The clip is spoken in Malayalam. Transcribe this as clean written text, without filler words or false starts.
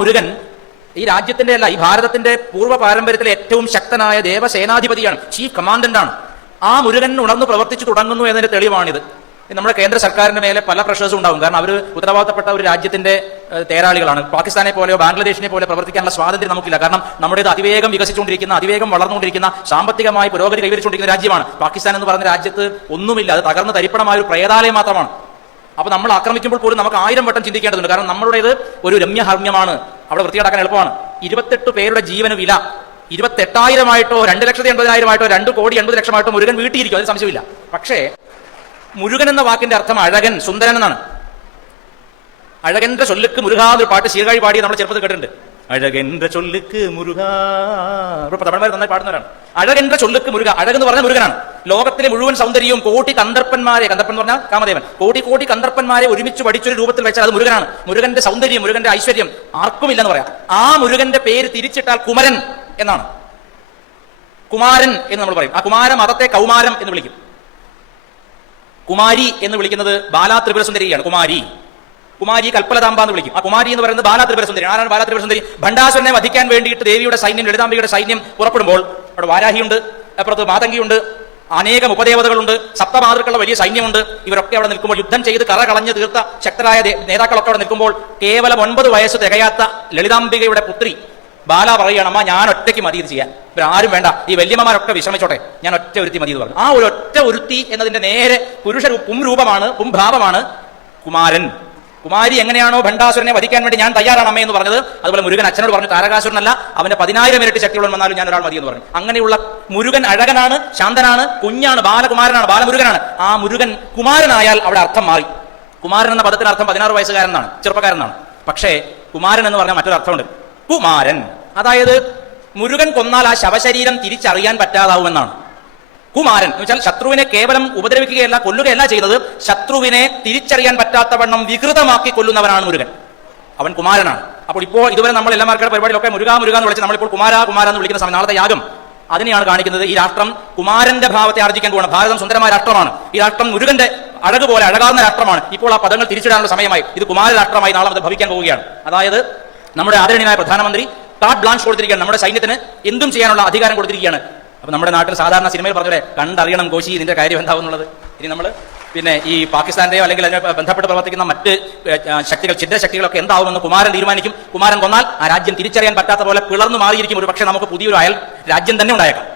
മുരുകൻ ഈ രാജ്യത്തിന്റെ അല്ല, ഈ ഭാരതത്തിന്റെ പൂർവ്വ പാരമ്പര്യത്തിലെ ഏറ്റവും ശക്തനായ ദേവസേനാധിപതിയാണ്, ചീഫ് കമാൻഡന്റ് ആണ്. ആ മുരുകൻ ഉണർന്നു പ്രവർത്തിച്ചു തുടങ്ങുന്നു എന്നതിന്റെ തെളിവാണിത്. നമ്മുടെ കേന്ദ്ര സർക്കാരിന്റെ മേലെ പല പ്രഷേഴ്സും ഉണ്ടാവും. കാരണം അവർ ഉത്തരവാദിത്തപ്പെട്ട ഒരു രാജ്യത്തിന്റെ തേരാളികളാണ്. പാകിസ്ഥാനെ പോലെയോ ബംഗ്ലാദേശിനെ പോലെ പ്രവർത്തിക്കാനുള്ള സ്വാതന്ത്ര്യം നമുക്കില്ല. കാരണം നമ്മുടേത് അതിവേഗം വികസിച്ചുകൊണ്ടിരിക്കുന്ന, അതിവേഗം വളർന്നുകൊണ്ടിരിക്കുന്ന, സാമ്പത്തികമായി പുരോഗതി കൈവരിച്ചുകൊണ്ടിരിക്കുന്ന രാജ്യമാണ്. പാകിസ്ഥാൻ എന്ന് പറയുന്ന രാജ്യത്ത് ഒന്നുമില്ല, അത് തകർന്ന് തരിപ്പണമായ ഒരു പ്രേതാലയം മാത്രമാണ്. അപ്പൊ നമ്മൾ ആക്രമിക്കുമ്പോൾ പോലും നമുക്ക് 1000 വട്ടം ചിന്തിക്കേണ്ടതുണ്ട്. കാരണം നമ്മുടേത് ഒരു രമ്യഹർമ്മ്യമാണ്, അവിടെ വൃത്തികേടാക്കാൻ എളുപ്പമാണ്. 28 പേരുടെ ജീവന് വില 28,000 2,80,000 2,80,00,000 മുരുകൻ വീട്ടിയിരിക്കും, അതിന് സംശയമില്ല. പക്ഷേ മുരുകൻ എന്ന വാക്കിന്റെ അർത്ഥം അഴകൻ, സുന്ദരൻ എന്നാണ്. അഴകന്റെ ചൊല്ലുക്ക് മുരുക എന്നൊരു പാട്ട് ശീർകാഴി പാടി നമ്മൾ ചെറുപ്പത്തിൽ കേട്ടിട്ടുണ്ട്. അഴകന്റെ ചൊല്ലുക്ക് മുരുക, തമിഴ്മാർ നന്നായി പാടുന്നവരാണ്. അഴകന്റെ ചൊല്ലുക്ക് മുരുക, അഴകെന്ന് പറഞ്ഞാൽ മുരുകനാണ്. ലോകത്തിലെ മുഴുവൻ സൗന്ദര്യവും കോടി കന്ദർപ്പന്മാരെ, കന്ദർപ്പൻ എന്ന് പറഞ്ഞാൽ കാമദേവൻ, കോടി കന്ദർപ്പന്മാരെ ഒരുമിച്ച് പഠിച്ചൊരു രൂപത്തിൽ വെച്ചാൽ അത് മുരുകനാണ്. മുരുകന്റെ സൗന്ദര്യം, മുരുകന്റെ ഐശ്വര്യം ആർക്കുമില്ലെന്ന് പറയാം. ആ മുരുകന്റെ പേര് തിരിച്ചിട്ടാൽ കുമരൻ എന്നാണ്. കുമാരൻ എന്ന് നമ്മൾ പറയും. ആ കുമാര മതത്തെ കൗമാരം എന്ന് വിളിക്കും. കുമാരി എന്ന് വിളിക്കുന്നത് ബാലാ ത്രിപുരസുന്ദരിയാണ്. കുമാരി കൽപ്പലതാമ്പ എന്ന് വിളിക്കും. ആ കുമാരി എന്ന് പറയുന്നത് ബാലാ ത്രിപുരസുന്ദരി. ആരാണ് ബാലാ ത്രിപുരസുന്ദരി? ഭണ്ഡാസുരനെ വധിക്കാൻ വേണ്ടിയിട്ട് ദേവിയുടെ സൈന്യം, ലളിതാംബികയുടെ സൈന്യം പുറപ്പെടുമ്പോൾ അവിടെ വാരാഹിയുണ്ട്, അപ്പുറത്ത് മാതങ്കിയുണ്ട്, അനേകം ഉപദേവതകളുണ്ട്, സപ്തമാതൃക്കളുടെ വലിയ സൈന്യമുണ്ട്. ഇവരൊക്കെ അവിടെ നിൽക്കുമ്പോൾ, യുദ്ധം ചെയ്ത് കറ കളഞ്ഞ് തീർത്ത ശക്തരായ നേതാക്കളൊക്കെ അവിടെ നിൽക്കുമ്പോൾ, കേവലം 9 വയസ്സ് തികയാത്ത ലളിതാംബികയുടെ പുത്രി ബാല പറയുകയാണ്, അമ്മ ഞാൻ ഒറ്റയ്ക്ക് മതി ഇത് ചെയ്യാൻ, ഇവരാരും വേണ്ട, ഈ വല്യമ്മമാരൊക്കെ വിശ്രമിച്ചോട്ടെ, ഞാൻ ഒറ്റ ഒരുത്തി മതി എന്ന് പറഞ്ഞു. ആ ഒരു ഒറ്റ ഒരുത്തി എന്നതിന്റെ നേരെ പുരുഷ പുംരൂപമാണ്, പുംഭാവമാണ് കുമാരൻ. കുമാരി എങ്ങനെയാണോ ഭണ്ഡാസുരനെ വധിക്കാൻ വേണ്ടി ഞാൻ തയ്യാറാണ് അമ്മ എന്ന് പറഞ്ഞത്, അതുപോലെ മുരുകൻ അച്ഛനോട് പറഞ്ഞു, താരകാസുരനല്ല, അവന്റെ 10,000 ഇരട്ടി ശക്തിയുള്ള വന്നാലും ഞാൻ ഒരാൾ മതി എന്ന് പറഞ്ഞു. അങ്ങനെയുള്ള മുരുകൻ അഴകനാണ്, ശാന്തനാണ്, കുഞ്ഞാണ്, ബാലകുമാരനാണ്, ബാലമുരുകനാണ്. ആ മുരുകൻ കുമാരനായാൽ അവിടെ അർത്ഥം മാറി. കുമാരൻ എന്ന പദത്തിന് അർത്ഥം 16 വയസ്സുകാരനാണ്, ചെറുപ്പക്കാരനാണ്. പക്ഷേ കുമാരൻ എന്ന് പറഞ്ഞാൽ മറ്റൊരു അർത്ഥമുണ്ട്. കുമാരൻ, അതായത് മുരുകൻ കൊന്നാൽ ആ ശവശരീരം തിരിച്ചറിയാൻ പറ്റാതാവുമെന്നാണ്. കുമാരൻ എന്ന് വെച്ചാൽ ശത്രുവിനെ കേവലം ഉപദ്രവിക്കുകയല്ല, കൊല്ലുകയല്ല ചെയ്യുന്നത്, ശത്രുവിനെ തിരിച്ചറിയാൻ പറ്റാത്തവണ്ണം വികൃതമാക്കി കൊല്ലുന്നവനാണ് മുരുകൻ. അവൻ കുമാരനാണ്. അപ്പോൾ ഇപ്പോൾ ഇതുവരെ നമ്മൾ എല്ലാ മാർക്കുകളുടെ പരിപാടിയിലൊക്കെ മുരുക എന്ന് വിളിച്ച് നമ്മളിപ്പോൾ കുമാര എന്ന് വിളിക്കുന്ന സമയം, നാളത്തെ യാഗം അതിനെയാണ് കാണിക്കുന്നത്. ഈ രാഷ്ട്രം കുമാരന്റെ ഭാവത്തെ ആർജിക്കാൻ പോകണം. ഭാരതം സുന്ദരമായ രാഷ്ട്രമാണ്. ഈ രാഷ്ട്രം മുരുകന്റെ അഴക് പോലെ അഴകാവുന്ന രാഷ്ട്രമാണ്. ഇപ്പോൾ ആ പദങ്ങൾ തിരിച്ചിടാനുള്ള സമയമായി. ഇത് കുമാര രാഷ്ട്രമായി നാളെ അത് ഭവിക്കാൻ പോവുകയാണ്. അതായത് നമ്മുടെ ആദരണീയനായ പ്രധാനമന്ത്രി കാർഡ് ബ്ലാൻഷ് കൊടുത്തിരിക്കുകയാണ്. നമ്മുടെ സൈന്യത്തിന് എന്തും ചെയ്യാനുള്ള അധികാരം കൊടുത്തിരിക്കുകയാണ്. അപ്പൊ നമ്മുടെ നാട്ടിൽ സാധാരണ സിനിമയിൽ പറഞ്ഞൂടെ, കണ്ടറിയണം കോശി ഇതിന്റെ കാര്യം എന്താവുന്നുള്ളത്. ഇനി നമ്മൾ പിന്നെ ഈ പാകിസ്ഥാന്റെയോ അല്ലെങ്കിൽ അതിനെ ബന്ധപ്പെട്ട് പ്രവർത്തിക്കുന്ന മറ്റ് ശക്തികൾ, ഛിദ്രശക്തികളൊക്കെ എന്താവുമെന്ന് കുമാരൻ തീരുമാനിക്കും. കുമാരൻ കൊന്നാൽ ആ രാജ്യം തിരിച്ചറിയാൻ പറ്റാത്ത പോലെ പിളർന്നു മാറിയിരിക്കും. ഒരു പക്ഷേ നമുക്ക് പുതിയൊരു അയൽ രാജ്യം തന്നെ ഉണ്ടായേക്കാം.